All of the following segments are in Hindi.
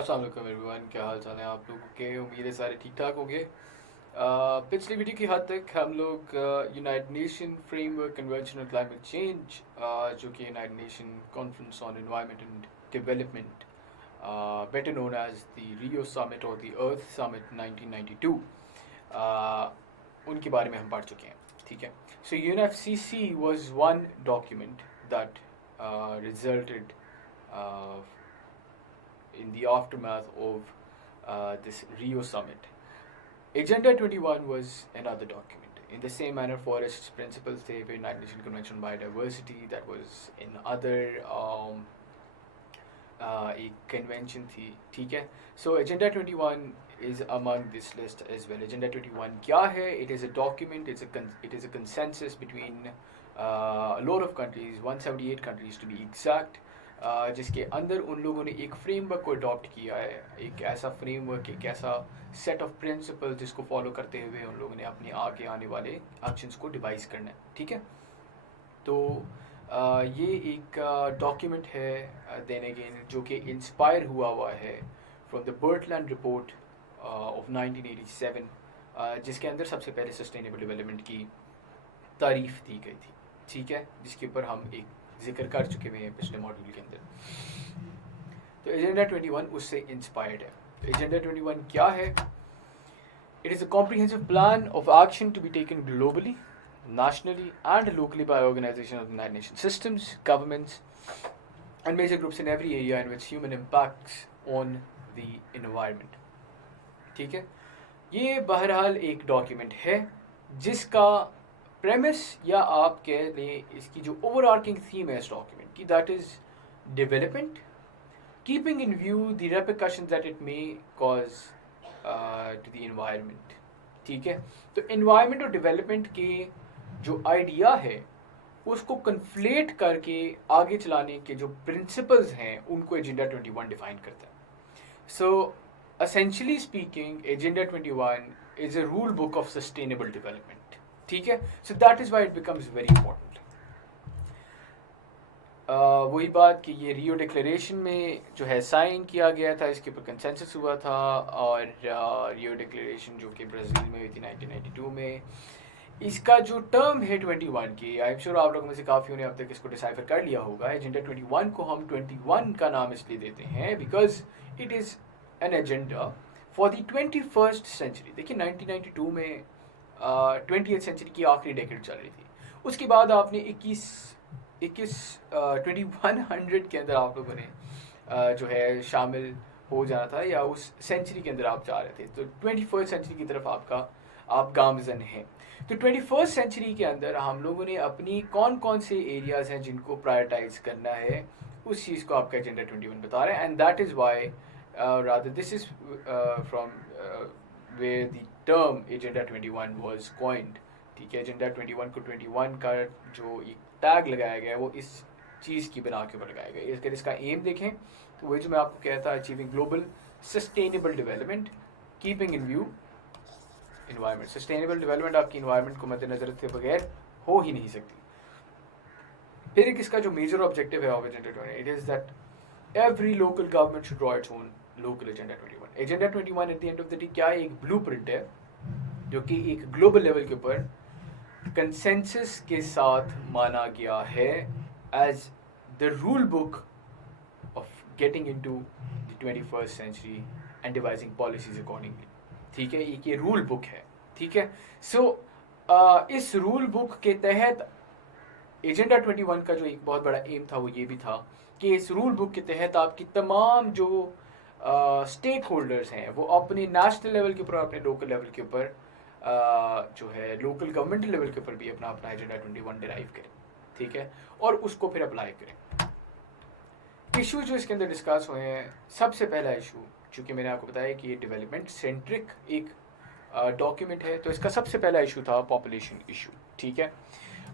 अस्सलाम वालेकुम एवरीवन, क्या हाल चाल है आप लोगों के। उम्मीद है सारे ठीक ठाक होंगे। पिछली वीडियो की हद तक हम लोग United nation framework convention on climate change, जो कि United nation conference on environment and development, better known as the Rio Summit or the Earth Summit 1992, उनके बारे में हम पढ़ चुके हैं। ठीक है, सो UNFCCC was one document that resulted in the aftermath of this Rio summit. Agenda 21 was another document. In the same manner, Forest Principles, the United Nations Convention on Biodiversity, that was in other एक कन्वेंशन थी। ठीक है, so agenda 21 is among this list as well. Agenda 21 क्या है? It is a document, it is a consensus between a lot of countries, 178 countries to be exact, जिसके अंदर उन लोगों ने एक फ्रेमवर्क को अडॉप्ट किया है, एक ऐसा फ्रेमवर्क, एक ऐसा सेट ऑफ प्रिंसिपल जिसको फॉलो करते हुए उन लोगों ने अपने आगे आने वाले एक्शंस को डिवाइस करना है। ठीक है, तो ये एक डॉक्यूमेंट है देन अगेन जो कि इंस्पायर हुआ है फ्रॉम द बर्टलैंड रिपोर्ट ऑफ 1987, जिसके अंदर सबसे पहले सस्टेनेबल डेवलपमेंट की तारीफ दी गई थी। ठीक है, जिसके ऊपर हम एक जिक्र कर चुके हुए हैं पिछले मॉड्यूल के अंदर। तो एजेंडा 21 उससे इंस्पायर्ड है। तो एजेंडा 21 क्या है? It is a comprehensive plan of action to be taken globally, nationally and locally by organizations of the United Nations systems, governments and major groups in every area in which human impacts on the environment. ठीक है, ये बहरहाल एक डॉक्यूमेंट है जिसका प्रेमिस या आप कह लें इसकी जो ओवरआर्किंग थीम है इस डॉक्यूमेंट की, that is development, keeping in view the repercussions that it may cause to the environment. ठीक है, तो एनवायरमेंट और डेवलपमेंट के जो आइडिया है उसको कन्फ्लेट करके आगे चलाने के जो प्रिंसिपल्स हैं उनको एजेंडा 21 डिफाइन करता है। So essentially speaking, agenda 21 is a rule book of sustainable development. ठीक है, so that is why it becomes very important. वही बात कि ये रियो डिक्लेरेशन में जो है साइन किया गया था, इसके ऊपर कंसेंसस हुआ था, और रियो डिक्लेरेशन जो कि ब्राज़ील में हुई थी 1992 में, इसका जो टर्म है 21 की, आई एम श्योर आप लोगों में से काफ़ी ने अब तक इसको डिसाइफर कर लिया होगा। एजेंडा 21 को हम 21 का नाम इसलिए देते हैं because it is an agenda for the 21st century. देखिए 1992 में 20th सेंचुरी की आखिरी डेकेड चल रही थी, उसके बाद आपने 2100 के अंदर आप लोगों ने जो है शामिल हो जाना था, या उस सेंचुरी के अंदर आप जा रहे थे। तो 21st सेंचुरी की तरफ आप गामजन हैं। तो 21st सेंचुरी के अंदर हम लोगों ने अपनी कौन कौन से एरियाज़ हैं जिनको प्रायोरिटाइज करना है, उस चीज़ को आपका एजेंडा 21 बता रहा है। And that is why rather this is from where the term agenda 21 was coined. ठीक है, एजेंडा 21 को 21 का जो एक टैग लगाया गया है वो इस चीज़ की बिना के ऊपर लगाया गया है। अगर इसका एम देखें तो वही जो मैं आपको कहता achieving global sustainable development, keeping in view environment. Sustainable development आपकी इन्वायरमेंट को मद्देनजर रखते बगैर हो ही नहीं सकती। फिर एक इसका जो मेजर ऑब्जेक्टिव है of agenda 21, it is that every local government should draw its own local agenda 21। Agenda 21 at the end of the day क्या है? एक ब्लूप्रिंट है जो कि एक ग्लोबल लेवल के ऊपर कंसेंसस के साथ माना गया है as the rule book of getting into the 21st century and devising policies accordingly. ठीक है, ये रूल बुक है। ठीक है, सो इस रूल बुक के तहत एजेंडा 21 का जो एक बहुत बड़ा एम था वो ये भी था कि इस रूल बुक के तहत आपकी तमाम जो स्टेक होल्डर्स हैं वो अपने नेशनल लेवल के ऊपर, अपने लोकल लेवल के ऊपर, जो है लोकल गवर्नमेंट लेवल के ऊपर भी अपना अपना एजेंडा 21 डिराइव करें। ठीक है, और उसको फिर अप्लाई करें। इशू जो इसके अंदर डिस्कस हुए हैं, सबसे पहला इशू, चूँकि मैंने आपको बताया कि ये डेवलपमेंट सेंट्रिक एक डॉक्यूमेंट है, तो इसका सबसे पहला इशू था पॉपुलेशन इशू। ठीक है,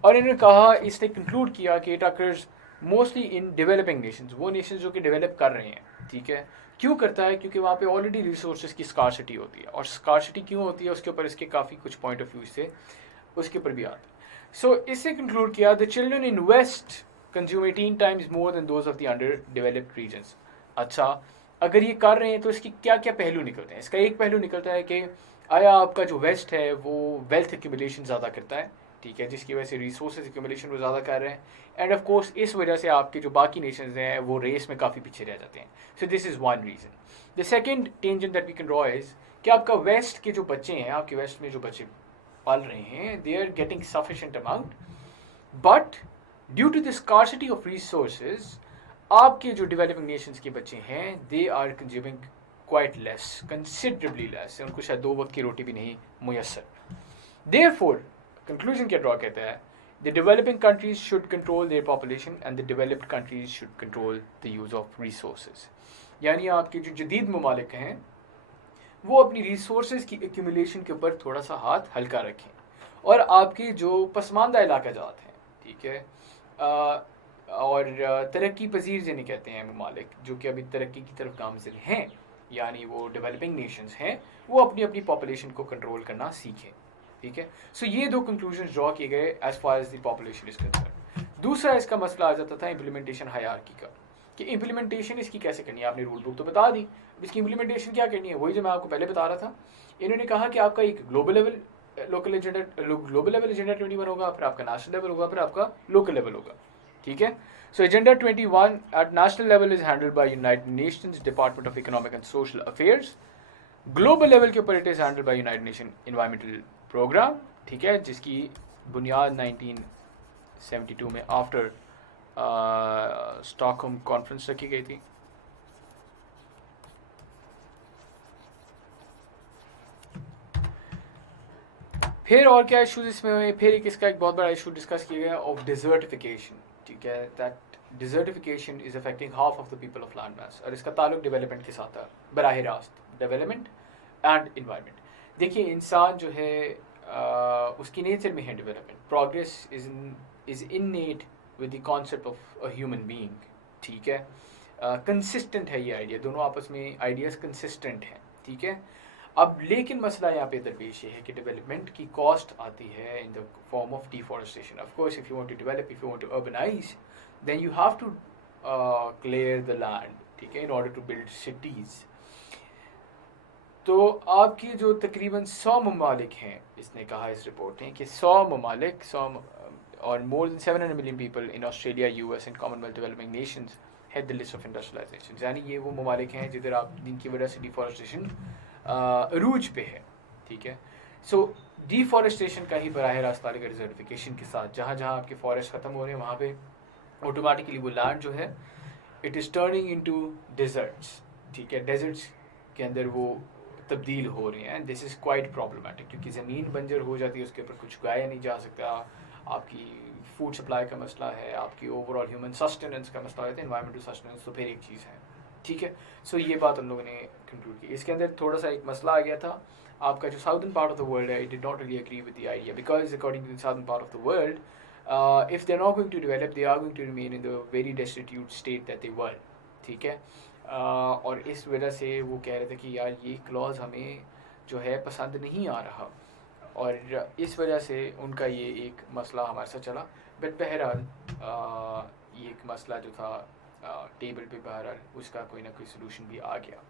और इन्होंने कहा, इसने कंक्लूड किया कि it occurs mostly in developing Nations, वो नेशंस जो कि डेवलप कर रहे हैं। ठीक है, क्यों करता है? क्योंकि वहाँ पे ऑलरेडी रिसोर्सेज की स्कार्सिटी होती है, और स्कार्सिटी क्यों होती है उसके ऊपर इसके काफ़ी कुछ पॉइंट ऑफ व्यू से उसके ऊपर भी आते हैं। सो इससे कंक्लूड किया, the children in west consume 18 times more than those of the underdeveloped regions। अच्छा, अगर ये कर रहे हैं तो इसकी क्या क्या पहलू निकलते हैं? इसका एक पहलू निकलता है कि आया आपका जो वेस्ट है वो वेल्थ एक्यूमुलेशन ज़्यादा करता है, ठीक है, जिसकी वजह से रिसोर्सेज एक्यूमुलेशन वो ज़्यादा कर रहे हैं, एंड ऑफ कोर्स इस वजह से आपके जो बाकी नेशंस हैं वो रेस में काफ़ी पीछे रह जाते हैं. So this is one reason. The second tangent that we can draw is कि आपका वेस्ट के जो बच्चे हैं, आपके वेस्ट में जो बच्चे पल रहे हैं, they are getting sufficient amount, but due to the scarcity of resources आपके जो डेवलपिंग नेशंस के बच्चे हैं they are consuming quite less, considerably less. उनको शायद 2 वक्त की रोटी भी नहीं मुयसर. देयरफॉर कंक्लूजन क्या ड्रॉ कहता है? The developing countries should control their population and the developed countries should control the use of resources. यानी आपके जो जदीद ममालिक हैं वो अपनी रिसोर्सेज की एक्यूमुलेशन के ऊपर थोड़ा सा हाथ हल्का रखें, और आपके जो पसमानदा इलाका जात हैं, ठीक है, और तरक्की पजीर जिन्हें कहते हैं ममालिक, जो कि अभी तरक्की की तरफ गामज़िन हैं, यानी वो डेवलपिंग नेशंस हैं, वो अपनी अपनी पॉपुलेशन को कंट्रोल करना सीखें. ठीक है. सो ये 2 कंक्लूजन ड्रॉ किए गए as far as the population is concern. दूसरा इसका मसला आ जाता था इम्प्लीमेंटेशन हायरार्की का, कि इम्प्लीमेंटेशन इसकी कैसे करनी है. आपने रूल बुक तो बता दी, इसकी इम्प्लीमेंटेशन क्या करनी है, वही जो मैं आपको पहले बता रहा था. इन्होंने कहा कि आपका एक global level local agenda, global level agenda 21 होगा, फिर आपका नेशनल लेवल होगा, फिर आपका लोकल लेवल होगा. ठीक है. So agenda 21 at national level is handled by United Nations Department of Economic and Social Affairs. Global level के ऊपर it is handled by United Nation Environmental Programme, ठीक है, जिसकी बुनियाद 1972 में आफ्टर स्टॉकहोम कॉन्फ्रेंस रखी गई थी. फिर और क्या इशूज इसमें हुए? फिर इसका एक बहुत बड़ा इशू डिस्कस किया गया ऑफ डिजर्टिफिकेशन. ठीक है, that desertification is affecting half of the people of land mass, और इसका ताल्लुक डेवलपमेंट के साथ है, बराह रास्त डेवलपमेंट एंड इन्वायरमेंट. देखिए, इंसान जो है उसकी नेचर में है development. Progress is innate with the concept of a human being. ठीक है, कंसिस्टेंट है ये आइडिया, दोनों आपस में आइडियाज़ कंसिस्टेंट हैं. ठीक है. अब लेकिन मसला यहाँ पे दरपेश ये है कि डेवलपमेंट की कॉस्ट आती है in the form of deforestation. Of course if you want to develop, if you want to urbanize, then you have to clear the land, ठीक है, in order to build cities. तो आपकी जो तकरीबन 100 ममालिक हैं, इसने कहा इस रिपोर्ट ने कि 100 ममालिक, 100 और more than 700 million people in Australia, US and Commonwealth developing nations had the list of industrialization. यानी ये वो ममालिक हैं जिधर आप जिनकी वजह से डिफॉरेस्टेशन अरूज पे है. ठीक है. सो डिफॉरेस्टेशन का ही बराह रास्त ताल्लुक है डिजर्टिफिकेशन के साथ. जहाँ जहाँ आपके फॉरेस्ट ख़त्म हो रहे हैं वहाँ पे ऑटोमेटिकली वो लैंड जो है it is turning into deserts. ठीक है, डेजर्ट्स के अंदर वो तब्दील हो रहे हैं. दिस इज़ क्वाइट प्रॉब्लमेटिक, क्योंकि ज़मीन बंजर हो जाती है, उसके ऊपर कुछ उगाया नहीं जा सकता. आपकी फूड सप्लाई का मसला है, आपकी ओवरऑल ह्यूमन सस्टेनेंस का मसला है, एनवायरमेंटल सस्टेनेंस तो फिर एक चीज़ है. ठीक है. सो ये बात हम लोगों ने कंक्लूड की. इसके अंदर थोड़ा सा एक मसला आ गया था. आपका जो southern part of the world है, it did not really agree with the idea, because according to the southern part of the world, if they are not going to develop, they are going to remain in the very destitute state that they were. ठीक है. और इस वजह से वो कह रहे थे कि यार ये क्लॉज हमें जो है पसंद नहीं आ रहा, और इस वजह से उनका ये एक मसला हमारे साथ चला. बट बहरहाल ये एक मसला जो था टेबल पे, बहरहाल उसका कोई ना कोई सोल्यूशन भी आ गया.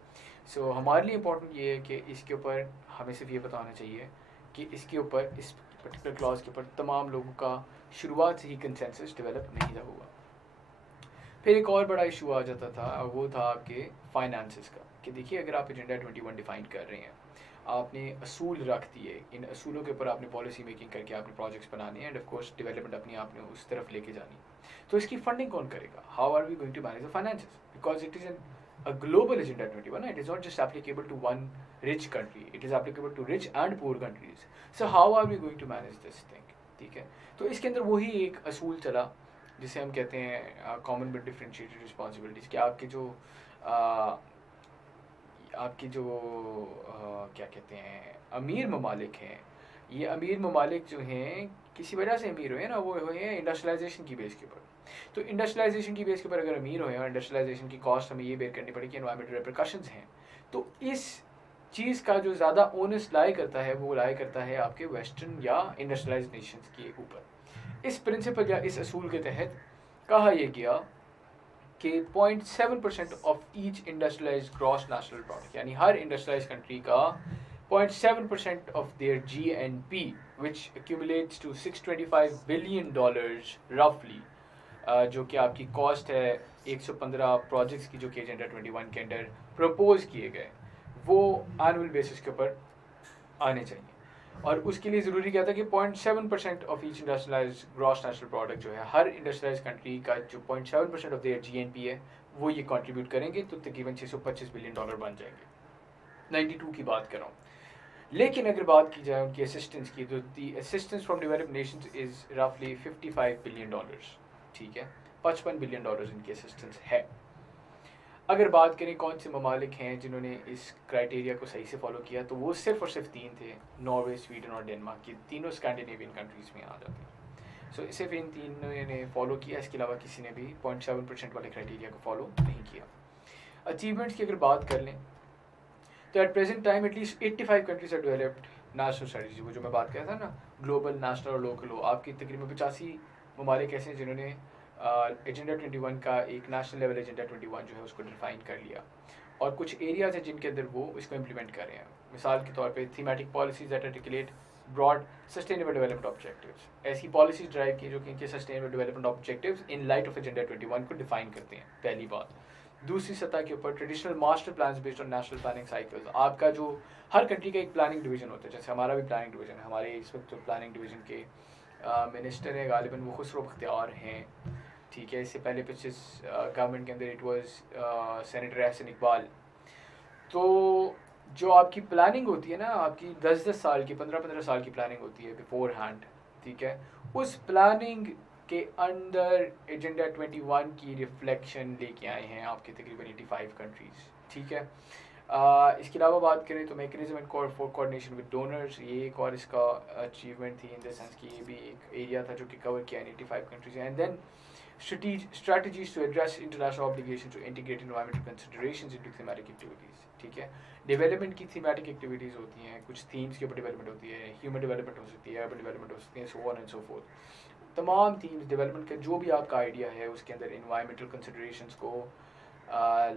सो हमारे लिए इम्पोर्टेंट ये है कि इसके ऊपर हमें सिर्फ ये बताना चाहिए कि इसके ऊपर, इस पर्टिकुलर क्लॉज के ऊपर तमाम लोगों का शुरुआत से ही कंसेंसस डेवलप नहीं था हुआ. फिर एक और बड़ा इशू आ जाता था, वो था आपके फाइनेंसेस का. कि देखिए, अगर आप एजेंडा 21 डिफाइन कर रहे हैं, आपने असूल रख दिए, इन असूलों के ऊपर आपने पॉलिसी मेकिंग करके आपने प्रोजेक्ट्स बनाने हैं, एंड ऑफ कोर्स डेवलपमेंट अपनी आपने उस तरफ लेके जानी. तो इसकी फंडिंग कौन करेगा? How are we going to manage the finances? Because it is a global agenda 21. It is not just applicable to one rich country, it is applicable to rich and poor countries. So how are we going to manage this thing? ठीक है. तो इसके अंदर वही एक असूल चला जिसे हम कहते हैं कॉमन बट डिफरेंशिएटेड रिस्पॉन्सिबिलिटीज़. कि आपके जो क्या कहते हैं अमीर ममालिक हैं, ये अमीर ममालिक जो हैं किसी वजह से अमीर हुए हैं ना, वो हुए हैं इंडस्ट्रियलाइजेशन की बेस के ऊपर. तो इंडस्ट्रियलाइजेशन की बेस के ऊपर अगर अमीर हुए और इंडस्ट्रियलाइजेशन की कॉस्ट हमें ये बेयर करनी पड़ेगी, एनवायरमेंटल रेपरकशंस हैं, तो इस चीज़ का जो ज़्यादा ओनस लाई करता है वो लाई करता है आपके वेस्टर्न या इंडस्ट्रियलाइज नेशंस के ऊपर. इस प्रिंसिपल या इस असूल के तहत कहा यह गया कि 0.7% of each industrialise gross national product, यानी हर इंडस्ट्रियलाइज कंट्री का 0.7% of their GNP which accumulates to $625 billion रफली, जो कि आपकी कॉस्ट है 115 प्रोजेक्ट्स की जो कि एजेंडा 21 के अंडर प्रपोज किए गए, वो एनुअल बेसिस के ऊपर आने चाहिए। और उसके लिए ज़रूरी क्या था कि 0.7% of each industrialise gross national product जो है हर इंडस्ट्रियलाइज कंट्री का जो 0.7% ऑफ देयर GNP है वो ये कंट्रीब्यूट करेंगे, तो तकरीबन $625 बिलियन बन जाएंगे। 92 की बात कर रहा हूँ। लेकिन अगर बात की जाए उनकी असिस्टेंस की, तो the assistance from developed nations is रफली $55 बिलियन, ठीक है, $55 बिलियन इनकी असिस्टेंस है। अगर बात करें कौन से ममालिक हैं जिन्होंने इस क्राइटेरिया को सही से फॉलो किया, तो वो सिर्फ और सिर्फ 3 थे, नॉर्वे, स्वीडन और डेनमार्क, ये तीनों स्कैंडिनेवियन कंट्रीज़ में आ जाते हैं। सो सिर्फ इन तीनों ने फॉलो किया, इसके अलावा किसी ने भी 0.7% वाले क्राइटेरिया को फॉलो नहीं किया। अचीवमेंट्स की अगर बात कर लें, तो at present time at least 85 countries are developed national strategy, वो जो मैं बात कर रहा था ना, ग्लोबल, नेशनल और लोकल हो, आपकी तकरीबन 85 ममालिक ऐसे हैं जिन्होंने एजेंडा 21 का एक नेशनल लेवल एजेंडा 21 जो है उसको डिफाइन कर लिया, और कुछ एरियाज हैं जिनके अंदर वो इसको इम्प्लीमेंट कर रहे हैं। मिसाल के तौर पे thematic policies that articulate broad sustainable development objectives, ऐसी पॉलिसीज ड्राइव की जो कि इनके sustainable development objectives in light of agenda 21 को डिफाइन करते हैं, पहली बात। दूसरी सतह के ऊपर traditional master plans based on national planning cycles, आपका जो हर कंट्री का एक प्लानिंग डिवीजन होता है, जैसे हमारा भी प्लानिंग डिवीजन है, हमारे इस वक्त जो प्लानिंग डिवीजन के मिनिस्टर हैं गालिबन वो खुसरो बख्तियार हैं, ठीक है। इससे पहले पिछले गवर्नमेंट के अंदर it was senator Ahsan Iqbal. तो जो आपकी प्लानिंग होती है ना, आपकी 10-10 साल की, 15-15 साल की प्लानिंग होती है बिफोर हैंड, ठीक है, उस प्लानिंग के अंदर एजेंडा 21 की रिफ्लेक्शन लेके आए हैं आपके तकरीबन 85 कंट्रीज़, ठीक है। इसके अलावा बात करें तो mechanism and for coordination with donors, ये एक और इसका अचीवमेंट थी, इन द सेंस कि ये भी एक एरिया था जो कि कवर किया in 85 countries. And then strategies to address international obligations to integrate environmental considerations into thematic activities, ठीक है। डेवलपमेंट की थीमेटिक एक्टिविटीज़ होती हैं, कुछ थीम्स के ऊपर डेवलपमेंट होती है, ह्यूमन डेवलपमेंट हो सकती है, अर्बन डेवलपमेंट हो सकती है, so on and so fourth. तमाम थीम्स डेवलपमेंट का जो भी आपका आइडिया है उसके अंदर इन्वायरमेंटल कंसिडरेशंस को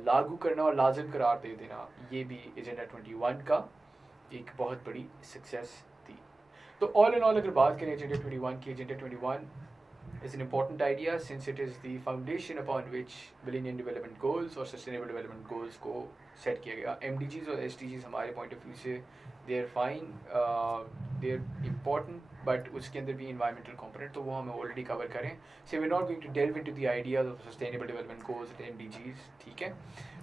लागू करना और लाजिम करार दे देना, ये भी एजेंडा 21 का एक बहुत बड़ी सक्सेस थी। तो ऑल इन ऑल अगर बात करें एजेंडा 21 की, agenda 21 is an important idea since it is the foundation upon which Millennium Development Goals और Sustainable Development Goals को सेट किया गया। MDGs और SDGs हमारे पॉइंट ऑफ व्यू से they are fine, they are important, but उसके अंदर भी environmental component, तो वो हमें already cover करें। So we're not going to delve into the ideas of Sustainable Development Goals and MDGs, ठीक है।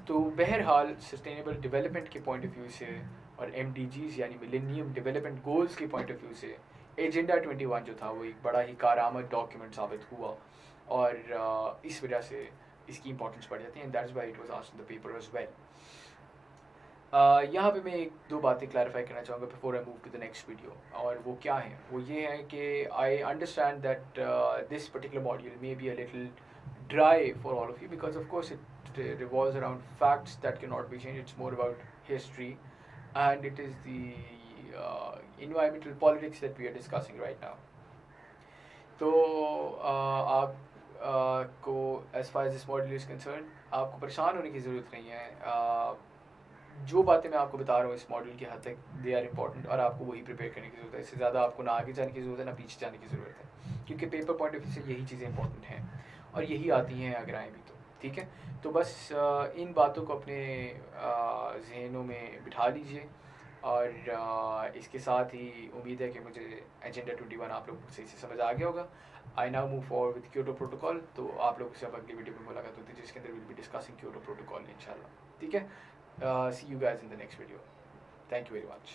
तो बहरहाल Sustainable Development के पॉइंट ऑफ व्यू से और MDGs यानी Millennium Development Goals के पॉइंट ऑफ व्यू से एजेंडा 21 जो था वो एक बड़ा ही कारआमद डॉक्यूमेंट साबित हुआ, और इस वजह से इसकी इंपॉर्टेंस बढ़ जाती है, and that's why it was asked in the paper as well. यहाँ पे मैं एक दो बातें क्लैरिफाई करना चाहूँगा before I move to the next video, और वो क्या है, वो ये है कि I understand that this particular module may be a little dry for all of you because of course it revolves around facts that can not be change, it's more about history and it is the environmental politics that we are discussing right now. तो आप को as far as this module is concerned आपको परेशान होने की ज़रूरत नहीं है। जो बातें मैं आपको बता रहा हूँ इस मॉड्यूल के हद तक दे आर इम्पॉर्टेंट, और आपको वही प्रिपेयर करने की ज़रूरत है। इससे ज़्यादा आपको ना आगे जाने की ज़रूरत है ना पीछे जाने की ज़रूरत है, क्योंकि पेपर पॉइंट ऑफ व्यू से यही चीज़ें इंपॉर्टेंट हैं और यही आती हैं अगर आएँ भी तो, ठीक है। तो बस इन बातों को अपने जहनों में बिठा लीजिए, और इसके साथ ही उम्मीद है कि मुझे एजेंडा 21 आप लोगों को सही से समझ आ गया होगा। I now move forward with Kyoto protocol, तो आप लोगों से अब अगली वीडियो में मुलाकात होती है जिसके अंदर will be discussing Kyoto Protocol इंशाल्लाह, ठीक है। See you guys in the next video, thank you very much.